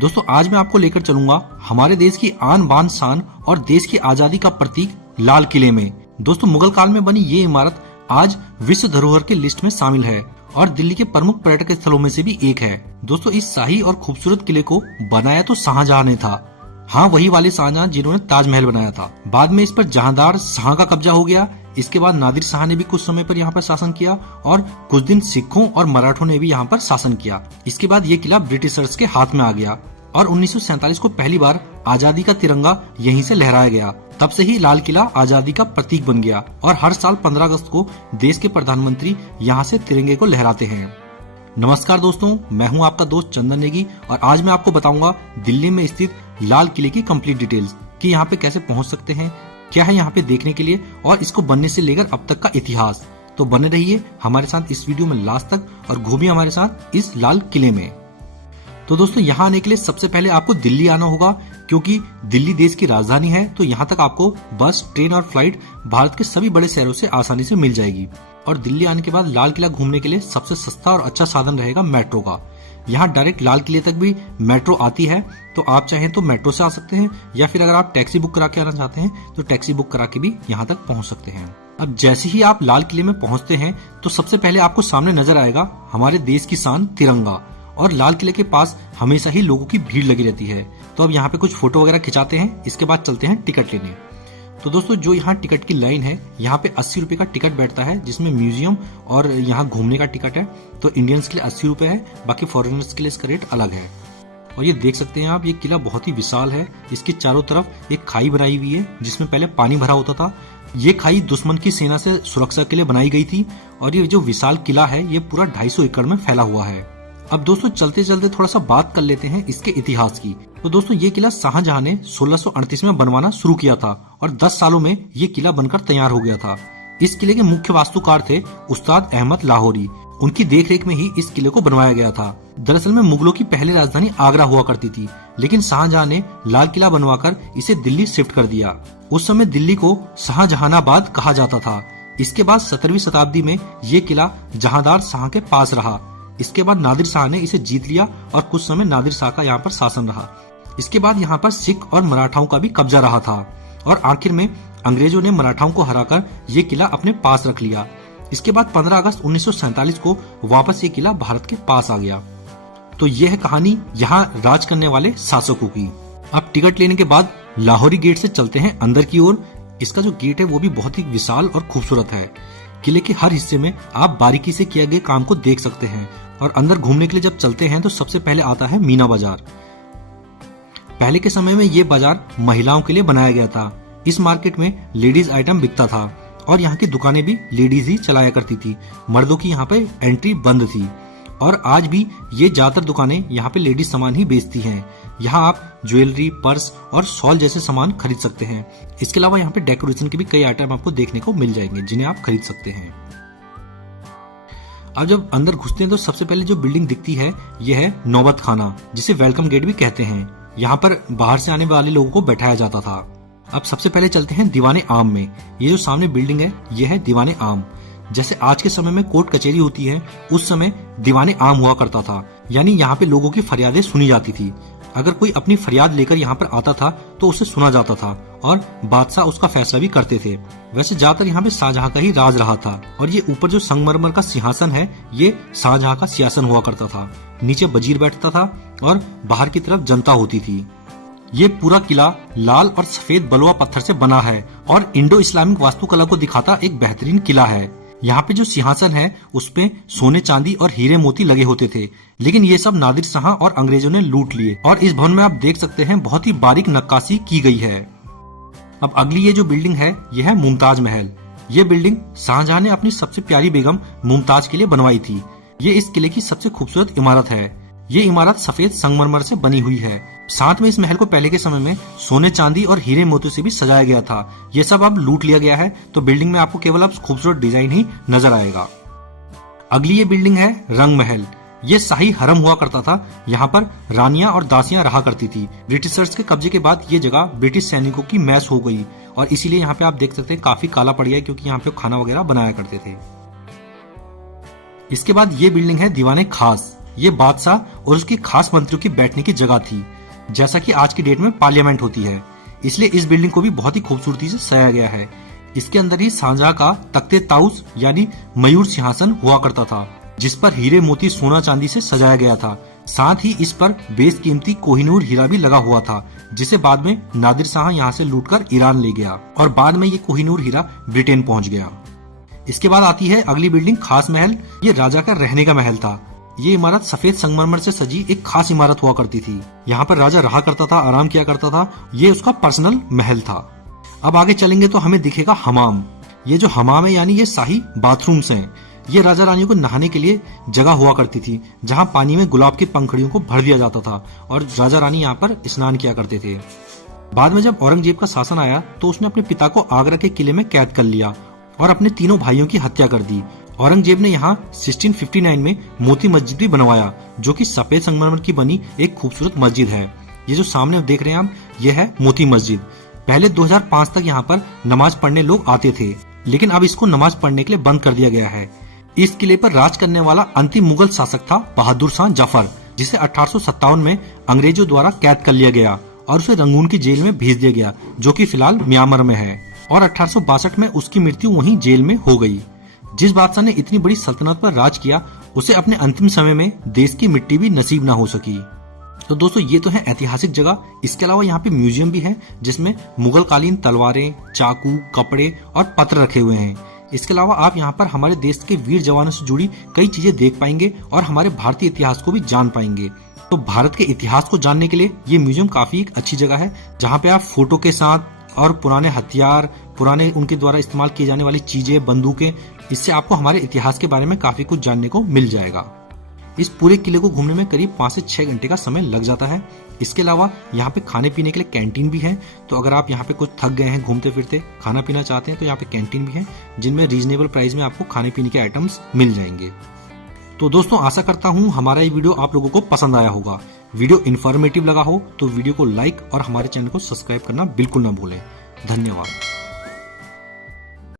दोस्तों आज मैं आपको लेकर चलूंगा हमारे देश की आन बान शान और देश की आजादी का प्रतीक लाल किले में। दोस्तों मुगल काल में बनी ये इमारत आज विश्व धरोहर की लिस्ट में शामिल है और दिल्ली के प्रमुख पर्यटक स्थलों में से भी एक है। दोस्तों इस शाही और खूबसूरत किले को बनाया तो शाहजहां ने था। हाँ, वही वाले शाहजहां जिन्होंने ताजमहल बनाया था। बाद में इस पर जहांदार शाह का कब्जा हो गया। इसके बाद नादिर शाह ने भी कुछ समय पर यहाँ पर शासन किया और कुछ दिन सिखों और मराठों ने भी यहाँ पर शासन किया। इसके बाद ये किला ब्रिटिशर्स के हाथ में आ गया और 1947 को पहली बार आजादी का तिरंगा यहीं से लहराया गया। तब से ही लाल किला आजादी का प्रतीक बन गया और हर साल 15 अगस्त को देश के प्रधानमंत्री यहाँ से तिरंगे को लहराते हैं। नमस्कार दोस्तों, मैं हूँ आपका दोस्त चंदन नेगी और आज मैं आपको बताऊंगा दिल्ली में स्थित लाल किले की कंप्लीट डिटेल्स कि यहाँ पे कैसे पहुँच सकते हैं, क्या है यहाँ पे देखने के लिए और इसको बनने से लेकर अब तक का इतिहास। तो बने रहिए हमारे साथ इस वीडियो में लास्ट तक और घूमिए हमारे साथ इस लाल किले में। तो दोस्तों यहाँ आने के लिए सबसे पहले आपको दिल्ली आना होगा, क्योंकि दिल्ली देश की राजधानी है। तो यहाँ तक आपको बस, ट्रेन और फ्लाइट भारत के सभी बड़े शहरों से आसानी से मिल जाएगी। और दिल्ली आने के बाद लाल किला घूमने के लिए सबसे सस्ता और अच्छा साधन रहेगा मेट्रो का। यहाँ डायरेक्ट लाल किले तक भी मेट्रो आती है, तो आप चाहें तो मेट्रो से आ सकते हैं या फिर अगर आप टैक्सी बुक करा के आना चाहते हैं तो टैक्सी बुक करा के भी यहाँ तक पहुँच सकते हैं। अब जैसे ही आप लाल किले में पहुँचते हैं तो सबसे पहले आपको सामने नजर आएगा हमारे देश की शान तिरंगा। और लाल किले के पास हमेशा ही लोगों की भीड़ लगी रहती है। तो अब यहाँ पे कुछ फोटो वगैरह खिंचाते हैं, इसके बाद चलते हैं टिकट लेने। तो दोस्तों जो यहाँ टिकट की लाइन है, यहाँ पे 80 रुपए का टिकट बैठता है, जिसमें म्यूजियम और यहाँ घूमने का टिकट है। तो इंडियंस के लिए 80 रुपए है, बाकी फॉरेनर्स के लिए इसका रेट अलग है। और ये देख सकते हैं आप, ये किला बहुत ही विशाल है। इसकी चारों तरफ एक खाई बनाई हुई है जिसमें पहले पानी भरा होता था। ये खाई दुश्मन की सेना से सुरक्षा के लिए बनाई गई थी और ये जो विशाल किला है ये पूरा 250 एकड़ में फैला हुआ है। अब दोस्तों चलते चलते थोड़ा सा बात कर लेते हैं इसके इतिहास की। तो दोस्तों ये किला शाहजहां ने 1638 में बनवाना शुरू किया था और 10 सालों में ये किला बनकर तैयार हो गया था। इस किले के मुख्य वास्तुकार थे उस्ताद अहमद लाहौरी। उनकी देखरेख में ही इस किले को बनवाया गया था। दरअसल में मुगलों की पहली राजधानी आगरा हुआ करती थी, लेकिन शाहजहां ने लाल किला बनवाकर इसे दिल्ली शिफ्ट कर दिया। उस समय दिल्ली को शाहजहानाबाद कहा जाता था। इसके बाद 17वीं शताब्दी में ये किला जहांदार शाह के पास रहा। इसके बाद नादिर शाह ने इसे जीत लिया और कुछ समय नादिर शाह का यहाँ पर शासन रहा। इसके बाद यहाँ पर सिख और मराठाओं का भी कब्जा रहा था और आखिर में अंग्रेजों ने मराठाओं को हराकर ये किला अपने पास रख लिया। इसके बाद 15 अगस्त 1947 को वापस ये किला भारत के पास आ गया। तो यह है कहानी यहाँ राज करने वाले शासकों की। अब टिकट लेने के बाद लाहौरी गेट से चलते हैं अंदर की ओर। इसका जो गेट है वो भी बहुत ही विशाल और खूबसूरत है। किले के हर हिस्से में आप बारीकी से किए गए काम को देख सकते हैं। और अंदर घूमने के लिए जब चलते हैं तो सबसे पहले आता है मीना बाजार। पहले के समय में ये बाजार महिलाओं के लिए बनाया गया था। इस मार्केट में लेडीज आइटम बिकता था और यहाँ की दुकानें भी लेडीज ही चलाया करती थी। मर्दों की यहाँ पे एंट्री बंद थी और आज भी ये ज्यादातर दुकानें यहाँ पे लेडीज सामान ही बेचती हैं। यहाँ आप ज्वेलरी, पर्स और शॉल जैसे सामान खरीद सकते हैं। इसके अलावा यहाँ पे डेकोरेशन के भी कई आइटम आपको देखने को मिल जाएंगे जिन्हें आप खरीद सकते हैं। अब जब अंदर घुसते हैं तो सबसे पहले जो बिल्डिंग दिखती है यह है नौबत खाना, जिसे वेलकम गेट भी कहते हैं। यहाँ पर बाहर से आने वाले लोगों को बैठाया जाता था। अब सबसे पहले चलते हैं दीवाने आम में। ये जो सामने बिल्डिंग है यह है दीवाने आम। जैसे आज के समय में कोर्ट कचहरी होती है, उस समय दीवाने आम हुआ करता था, यानी यहाँ पे लोगों की फरियादें सुनी जाती थी। अगर कोई अपनी फरियाद लेकर यहाँ पर आता था तो उसे सुना जाता था और बादशाह उसका फैसला भी करते थे। वैसे ज्यादातर यहाँ पे शाहजहां का ही राज रहा था और ये ऊपर जो संगमरमर का सिंहासन है ये शाहजहां का सिंहासन हुआ करता था। नीचे वजीर बैठता था और बाहर की तरफ जनता होती थी। ये पूरा किला लाल और सफेद बलुआ पत्थर से बना है और इंडो इस्लामिक वास्तुकला को दिखाता एक बेहतरीन किला है। यहाँ पे जो सिंहासन है उसपे सोने, चांदी और हीरे मोती लगे होते थे, लेकिन ये सब नादिर शाह और अंग्रेजों ने लूट लिए। और इस भवन में आप देख सकते हैं बहुत ही बारीक नक्काशी की गई है। अब अगली ये जो बिल्डिंग है यह है मुमताज महल। ये बिल्डिंग शाहजहां ने अपनी सबसे प्यारी बेगम मुमताज के लिए बनवाई थी। ये इस किले की सबसे खूबसूरत इमारत है। ये इमारत सफेद संगमरमर से बनी हुई है। साथ में इस महल को पहले के समय में सोने, चांदी और हीरे मोती से भी सजाया गया था। ये सब अब लूट लिया गया है, तो बिल्डिंग में आपको केवल अब खूबसूरत डिजाइन ही नजर आएगा। अगली ये बिल्डिंग है रंग महल। ये शाही हरम हुआ करता था। यहाँ पर रानियां और दासियां रहा करती थी। ब्रिटिशर्स के कब्जे के बाद ये जगह ब्रिटिश सैनिकों की मैस हो गई और इसीलिए यहाँ पे आप देख सकते हैं काफी काला पड़ गया, क्योंकि यहाँ पे खाना वगैरह बनाया करते थे। इसके बाद ये बिल्डिंग है दीवाने खास। ये बादशाह और उसके खास मंत्रियों की बैठने की जगह थी, जैसा कि आज की डेट में पार्लियामेंट होती है। इसलिए इस बिल्डिंग को भी बहुत ही खूबसूरती से सजाया गया है। इसके अंदर ही शाहजहां का तख्ते ताउस यानी मयूर सिंहासन हुआ करता था, जिस पर हीरे मोती सोना चांदी से सजाया गया था। साथ ही इस पर बेशकीमती कोहिनूर हीरा भी लगा हुआ था, जिसे बाद में नादिर शाह यहाँ से लूटकर ईरान ले गया और बाद में ये कोहिनूर हीरा ब्रिटेन पहुंच गया। इसके बाद आती है अगली बिल्डिंग, खास महल। ये राजा का रहने का महल था। ये इमारत सफेद संगमरमर से सजी एक खास इमारत हुआ करती थी। यहाँ पर राजा रहा करता था, आराम किया करता था। ये उसका पर्सनल महल था। अब आगे चलेंगे तो हमें दिखेगा हमाम। ये जो हमाम है यानी ये शाही बाथरूम्स हैं। ये राजा रानियों को नहाने के लिए जगह हुआ करती थी, जहाँ पानी में गुलाब की पंखड़ियों को भर दिया जाता था और राजा रानी यहाँ पर स्नान किया करते थे। बाद में जब औरंगजेब का शासन आया तो उसने अपने पिता को आगरा के किले में कैद कर लिया और अपने तीनों भाइयों की हत्या कर दी। औरंगजेब ने यहाँ 1659 में मोती मस्जिद भी बनवाया, जो कि सफेद संगमरमर की बनी एक खूबसूरत मस्जिद है। ये जो सामने देख रहे हैं आप, ये है मोती मस्जिद। पहले 2005 तक यहाँ पर नमाज पढ़ने लोग आते थे, लेकिन अब इसको नमाज पढ़ने के लिए बंद कर दिया गया है। इस किले पर राज करने वाला अंतिम मुगल शासक था बहादुर शाह जफर, जिसे 1857 में अंग्रेजों द्वारा कैद कर लिया गया और उसे रंगून की जेल में भेज दिया गया, जो कि फिलहाल म्यांमार में है। और 1862 में उसकी मृत्यु वहीं जेल में हो गई। जिस बादशाह ने इतनी बड़ी सल्तनत पर राज किया, उसे अपने अंतिम समय में देश की मिट्टी भी नसीब न हो सकी। तो दोस्तों, ये तो है ऐतिहासिक जगह। इसके अलावा यहाँ पे म्यूजियम भी है, जिसमें मुगल कालीन तलवारें, चाकू, कपड़े और पत्र रखे हुए हैं। इसके अलावा आप यहाँ पर हमारे देश के वीर जवानों से जुड़ी कई चीजें देख पाएंगे और हमारे भारतीय इतिहास को भी जान पाएंगे। तो भारत के इतिहास को जानने के लिए ये म्यूजियम काफी एक अच्छी जगह है, जहाँ पे आप फोटो के साथ और पुराने हथियार, पुराने उनके द्वारा इस्तेमाल की जाने वाली चीजें, बंदूकें, इससे आपको हमारे इतिहास के बारे में काफी कुछ जानने को मिल जाएगा। इस पूरे किले को घूमने में करीब 5 से 6 घंटे का समय लग जाता है। इसके अलावा यहाँ पे खाने पीने के लिए कैंटीन भी है, तो अगर आप यहाँ पे कुछ थक गए हैं घूमते फिरते, खाना पीना चाहते हैं, तो यहाँ पे कैंटीन भी है, जिनमें रीजनेबल प्राइस में आपको खाने पीने के आइटम्स मिल जाएंगे। तो दोस्तों, आशा करता हूँ हमारा ये वीडियो आप लोगों को पसंद आया होगा। वीडियो इन्फॉर्मेटिव लगा हो तो वीडियो को लाइक और हमारे चैनल को सब्सक्राइब करना बिल्कुल ना भूलें। धन्यवाद।